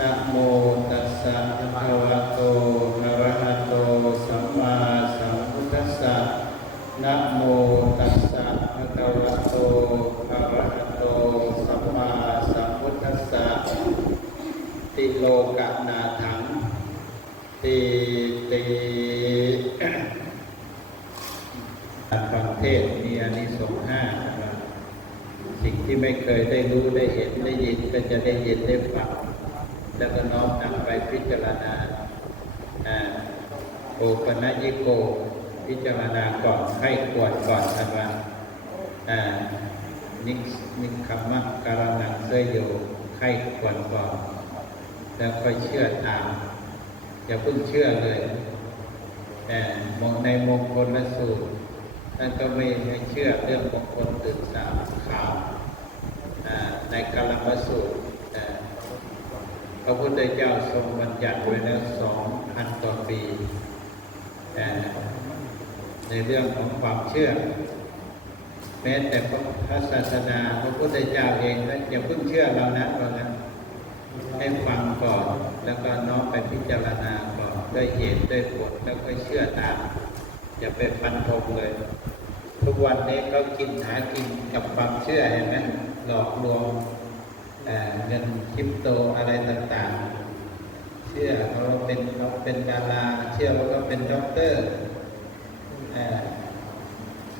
นะโมตัสสะภะคะวะโตอะระหะโตสัมมาสัมพุทธัสสะนะโมตัสสะภะคะวะโตอะระหะโตสัมมาสัมพุทธัสสะติโลกะนาถังติติการฟังเทศมีอานิสงส์ห้าสิ่งที่ไม่เคยได้รู้ได้เห็นได้ยินก็จะได้ยินได้ฟัง แล้วก็น้อมนำไปพิจารณาโอปนัญิโก พิจารณาก่อนให้ควรก่อนทันวันนินิคัมมะการนังเสยโยให้ควรก่อน แล้วค่อยเชื่อตาม อย่าเพิ่งเชื่อเลยมองในมงคลและสูตรท่านก็ไม่ให้เชื่อเรื่องของคนตื่นสาวข่าวในกาลมสูตร พระพุทธเจ้าทรงบัญญัติไว้แล้วสองพันกว่าปีอ่ในเรื่องของความเชื่อ แม้แต่พระศาสนาพระพุทธเจ้าเองก็อย่าเพิ่งเชื่อเรานะเรานะให้ฟังก่อนแล้วก็น้อมไปพิจารณาก่อนด้วยเหตุด้วยผลแล้วก็เชื่อตามอย่าไปฟันธงเลย ทุกวันนี้เขากินหากินกับความเชื่อเห็นไหมหลอกลวง เงินคริปโตอะไรต่างๆ เชื่อเขาเป็นเขาเป็นดาราเชื่อว่าเขาเป็นด็อกเตอร์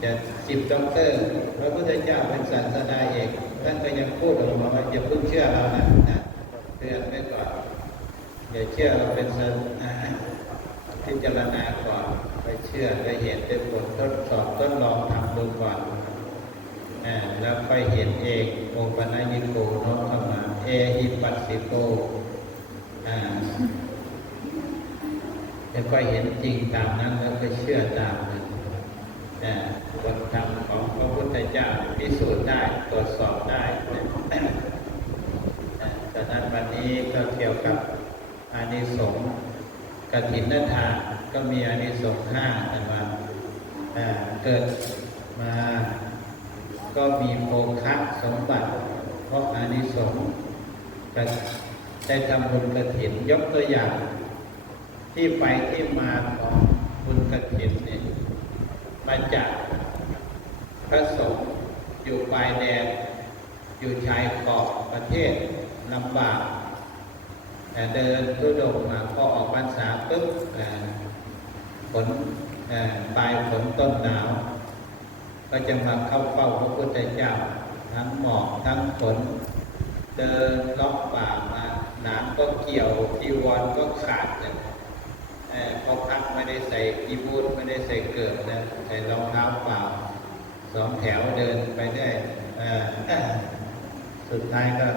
จะสิบด็อกเตอร์พระพุทธเจ้าเป็นศาสดาเอกท่านก็ยังพูดออกมาว่าอย่าเพิ่งเชื่อเรานะนะเตือนไว้ก่อนอย่าเชื่อเราเป็นศาสนาพิจารณาก่อนไปเชื่อไปเห็นไปผลทดสอบทดลองทำดูก่อน แล้วค่อยเห็นเองโอปนัญิโกโน้มเข้ามาเอหิปัสสิโกแล้วก็เห็นจริงตามนั้นแล้วก็เชื่อตามนั้นอ่บทธรรมของพระพุทธเจ้าพิสูจน์ได้ตรวจสอบได้อ่าดังนั้นวันนี้ก็เกี่ยวกับอานิสงส์กฐินทานก็มีอานิสงส์ห้าแต่ว่าเกิดมา ก็มีโภคะสมบัติ เพราะอานิสงส์ก็ได้ทำบุญกฐินยกตัวอย่าง ที่ไปที่มาของบุญกฐินเนี่ยมาจากพระสงฆ์อยู่ปลายแดน อยู่ชายขอบประเทศลำบากแต่เดินทุดงมาพอออกพรรษาปุ๊บฝนปลายฝนต้นหนาว ก็จะมาเข้าเฝ้าพระพุทธเจ้า ทั้งหมอกทั้งฝนเดินล็อกป่ามาหนามก็เกี่ยวจีวรก็ขาดเลยเอ่อพอพักไม่ได้ใส่กีบูทไม่ได้ใส่เกิดนะใส่รองเท้าเปล่าสองแถวเดินไปได้เอ่สุดท้ายก็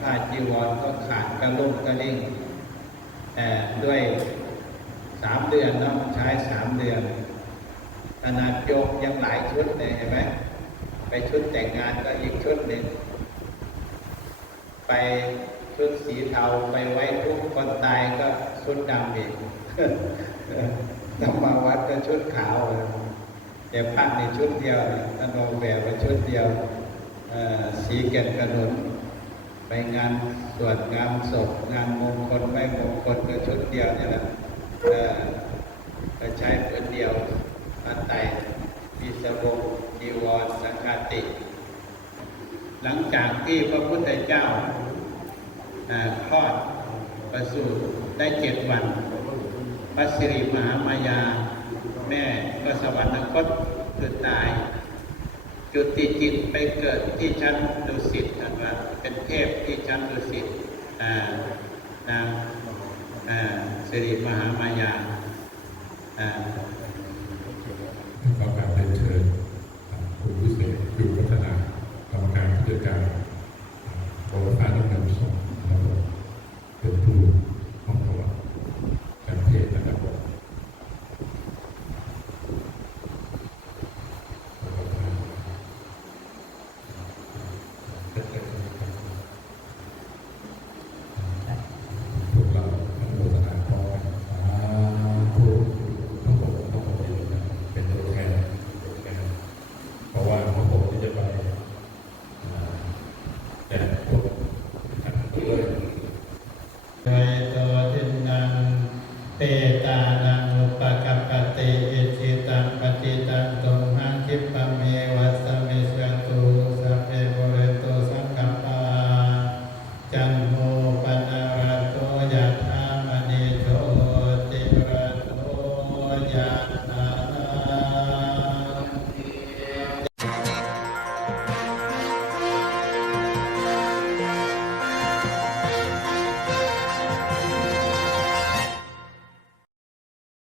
ผ้าจีวรก็ขาดกระลุ่มกระลิ่งเออด้วยสามเดือนเนาะใช้สามเดือน ขนาดโยกยังหลายชุดเลยเห็นไหมไปชุดแต่งงานก็อีกชุดหนึ่งไปชุดสีเทาไปไว้ทุกคนตายก็ชุดดำอีกต้องมาวัดก็ชุดขาวเลยแต่พระในชุดเดียวนี่ยท่านออกแบบไว้ชุดเดียวสีแก่นกระหนุนไปงานสวดงานศพงานมงคลไม่มงคลก็ชุดเดียวนี่แหละเอ่อก็ใช้ผืนเดียวมา ไต่มีสบงจีวรสังฆาติ หลังจากที่พระพุทธเจ้าเอ่อคลอดประสูติได้เจ็ดวันพระสิริมหามายา แม่ก็สวรรคตคือตาย จุติจิตไปเกิดที่ชั้นดุสิตกันว่าเป็นเทพที่ชั้นดุสิตนางสิริมหามายา ตา